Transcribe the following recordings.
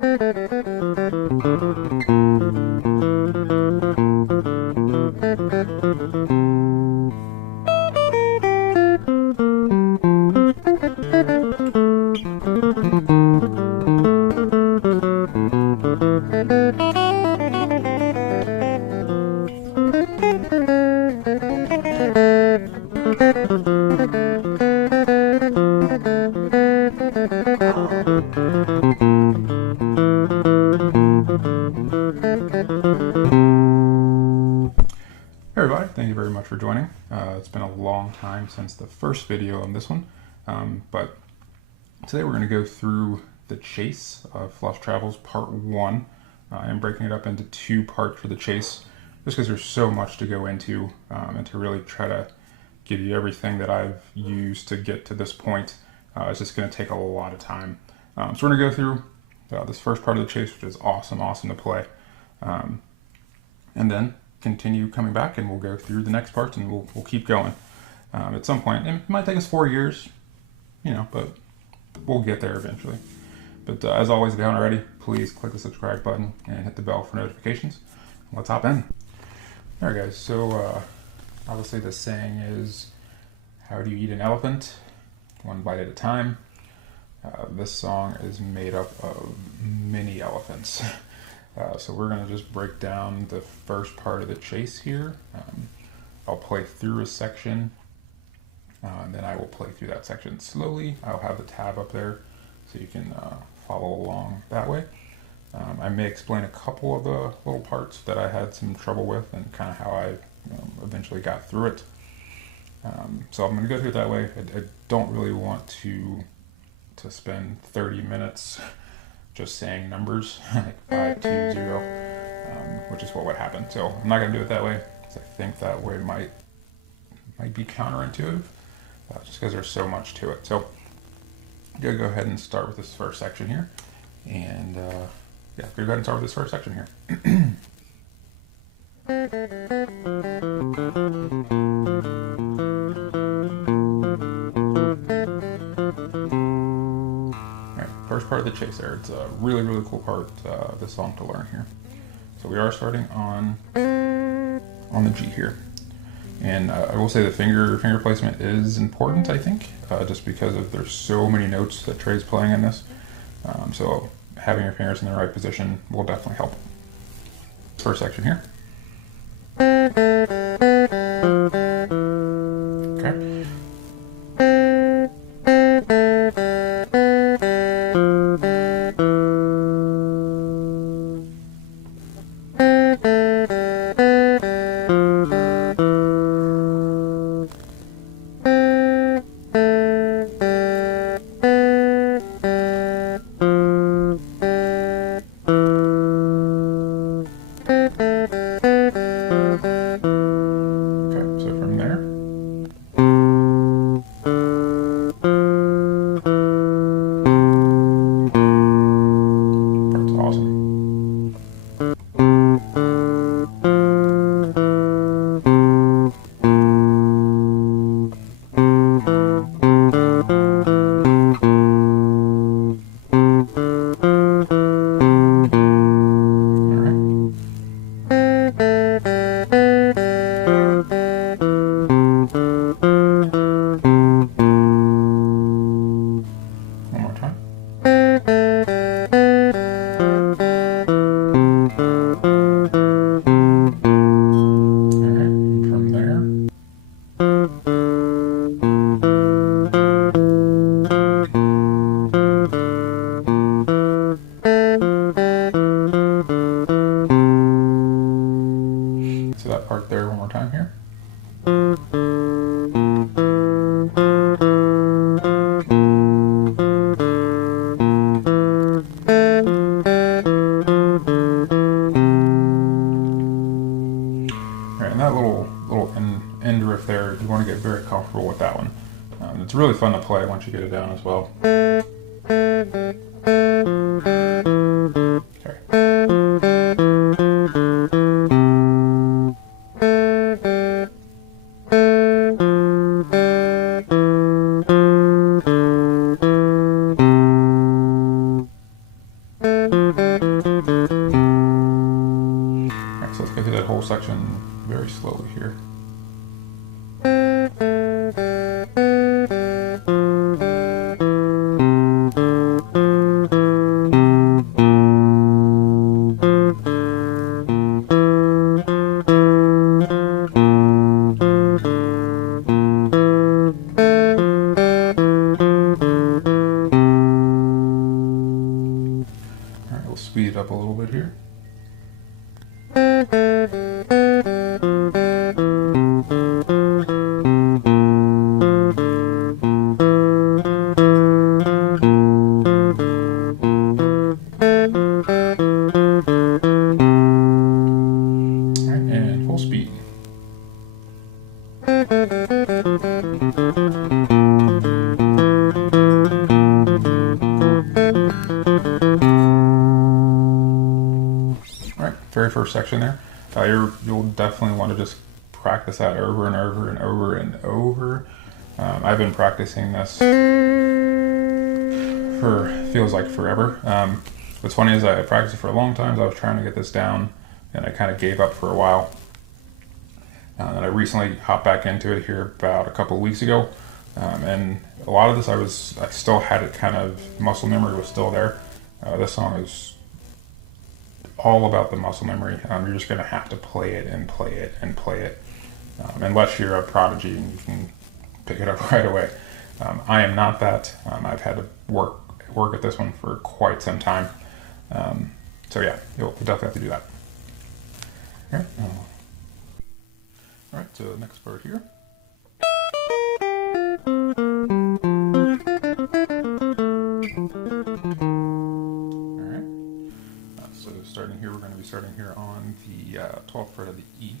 Hey everybody, thank you very much for joining. It's been a long time since the first video on this one, but today we're going to go through the Chase Fluffs Travels Part 1. I am breaking it up into 2 parts for the Chase, just because there's so much to go into, and to really try to give you everything that I've used to get to this point. It's just going to take a lot of time. So we're going to go through this first part of the Chase, which is awesome to play, and then continue coming back, and we'll go through the next parts, and we'll keep going. At some point, it might take us 4 years, but we'll get there eventually. But as always, if you haven't already, please click the subscribe button and hit the bell for notifications. Let's hop in. All right, guys. So obviously the saying is, how do you eat an elephant? One bite at a time. This song is made up of mini elephants. So we're going to just break down the first part of the Chase here. I'll play through a section, and then I will play through that section slowly. I'll have the tab up there so you can follow along that way. I may explain a couple of the little parts that I had some trouble with and kind of how I eventually got through it. So I'm going to go through it that way. I don't really want to spend 30 minutes just saying numbers like 5, 2, 0, which is what would happen. So I'm not going to do it that way, because I think that way might be counterintuitive, just because there's so much to it. So I'm going to go ahead and start with this first section here, and yeah, go ahead and start with this first section here. First part of the Chase there. It's a really cool part of the song to learn here. So we are starting on the G here. And I will say the finger placement is important, I think, just because there's so many notes that Trey's playing in this. So having your fingers in the right position will definitely help. First section here. Okay. Part there one more time here. All right, and that little end riff there, you want to get very comfortable with that one. It's really fun to play once you get it down as well. Alright, so let's go through that whole section very slowly here. Alright, we'll speed it up a little bit here. Alright, and full speed. Alright, very first section there. You'll definitely want to just practice that over and over and over and over. I've been practicing this for feels like forever. What's funny is I practiced it for a long time. So I was trying to get this down, and I kind of gave up for a while. And I recently hopped back into it here about a couple of weeks ago. And a lot of this I still had it kind of, muscle memory was still there. This song is all about the muscle memory. You're just going to have to play it and play it and play it. Unless you're a prodigy and you can pick it up right away. I am not that. I've had to work at this one for quite some time. So yeah, you'll definitely have to do that. All right, so the next part here. All right, so starting here, we're going to be starting here on the 12th fret of the E.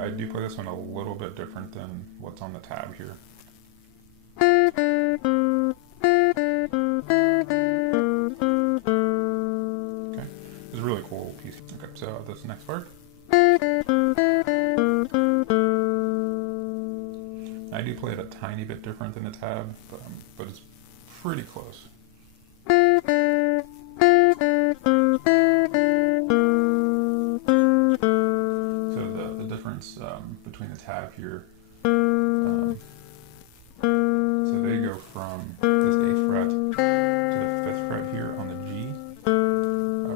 I do play this one a little bit different than what's on the tab here. Okay, it's a really cool piece. Okay, so this next part. I do play it a tiny bit different than the tab, but it's pretty close. Between the tab here, so they go from this 8th fret to the 5th fret here on the G,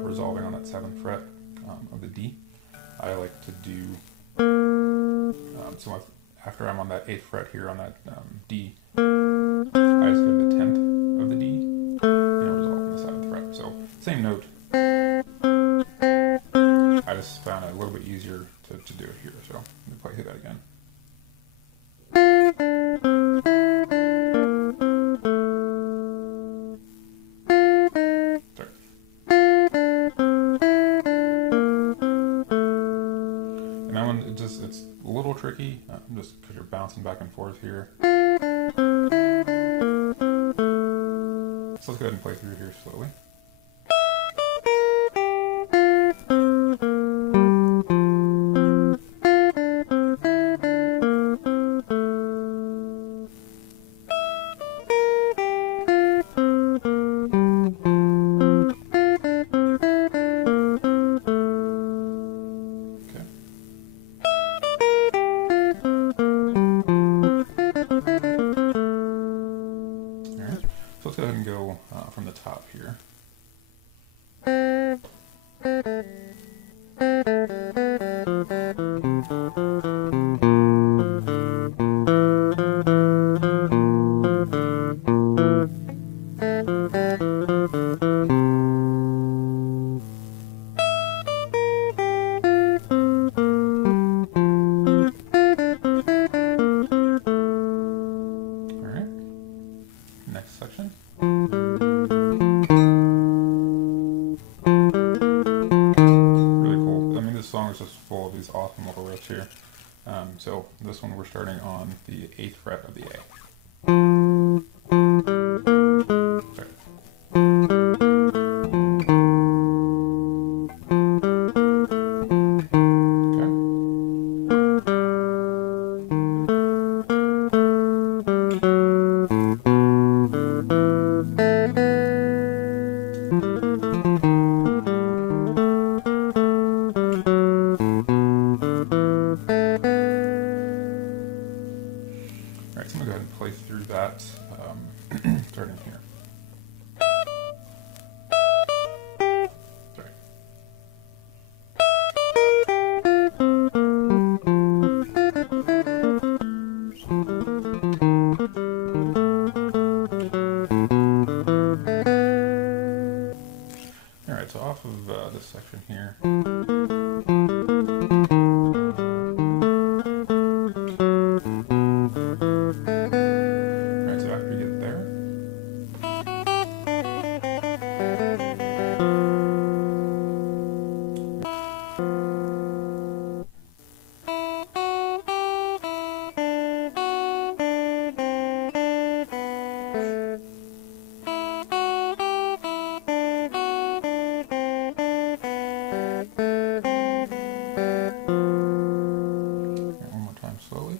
resolving on that 7th fret of the D. I like to do, so after I'm on that 8th fret here on that D, I just go to the 10th of the D and resolve on the 7th fret. So same note, I just found it a little bit easier to do it here, so let me play through that again. Sorry. And that one, it's a little tricky, just because you're bouncing back and forth here. So let's go ahead and play through here slowly. So let's go ahead and go from the top here. is just full of these awesome little riffs here. So this one we're starting on the 8th fret of the A. Sorry. Alright, so I'm going to go ahead and play through that, starting here. Sorry. Alright, so off of this section here. Slowly.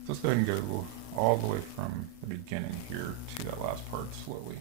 So let's go ahead and go all the way from the beginning here to that last part slowly.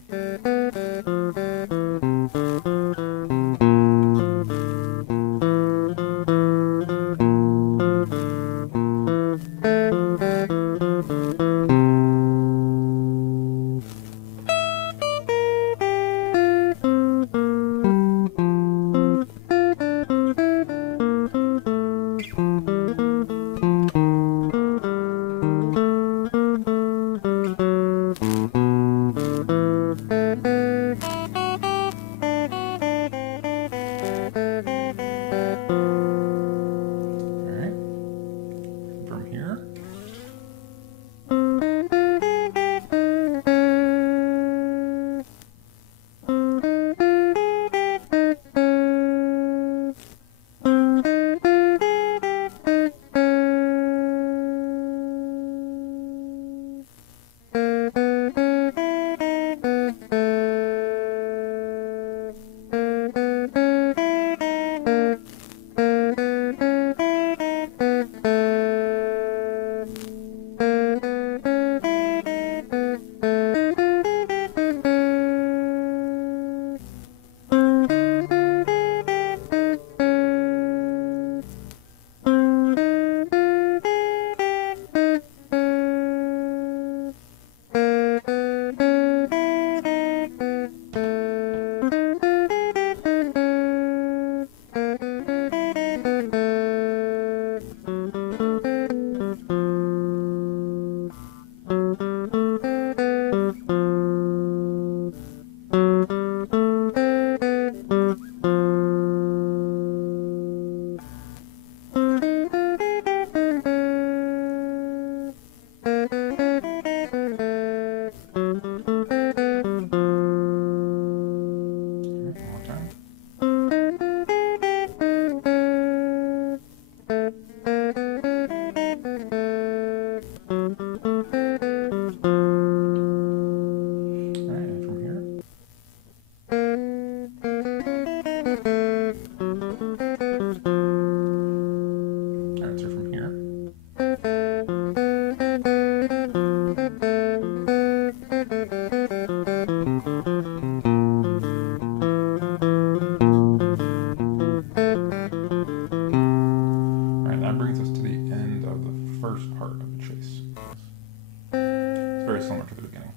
similar to the beginning.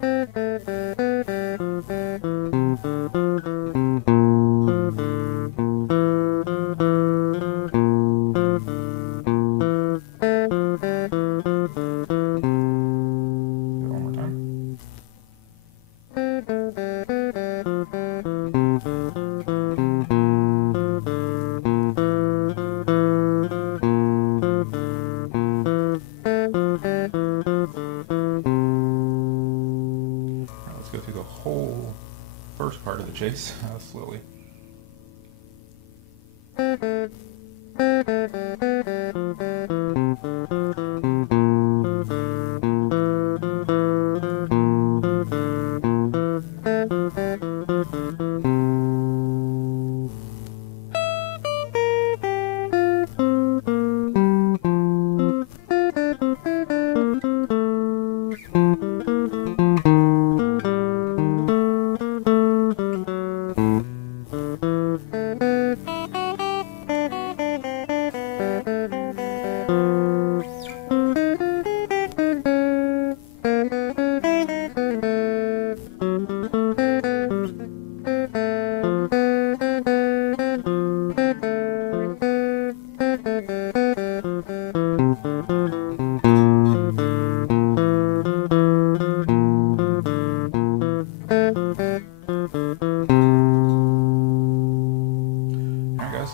Do it one more time. chase slowly.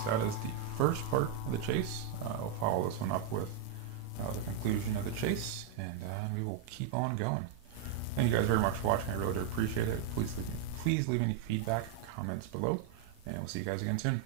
That is the first part of the chase. We'll follow this one up with the conclusion of the chase, and we will keep on going. Thank you guys very much for watching. I really do appreciate it. Please leave any feedback, comments below, and we'll see you guys again soon.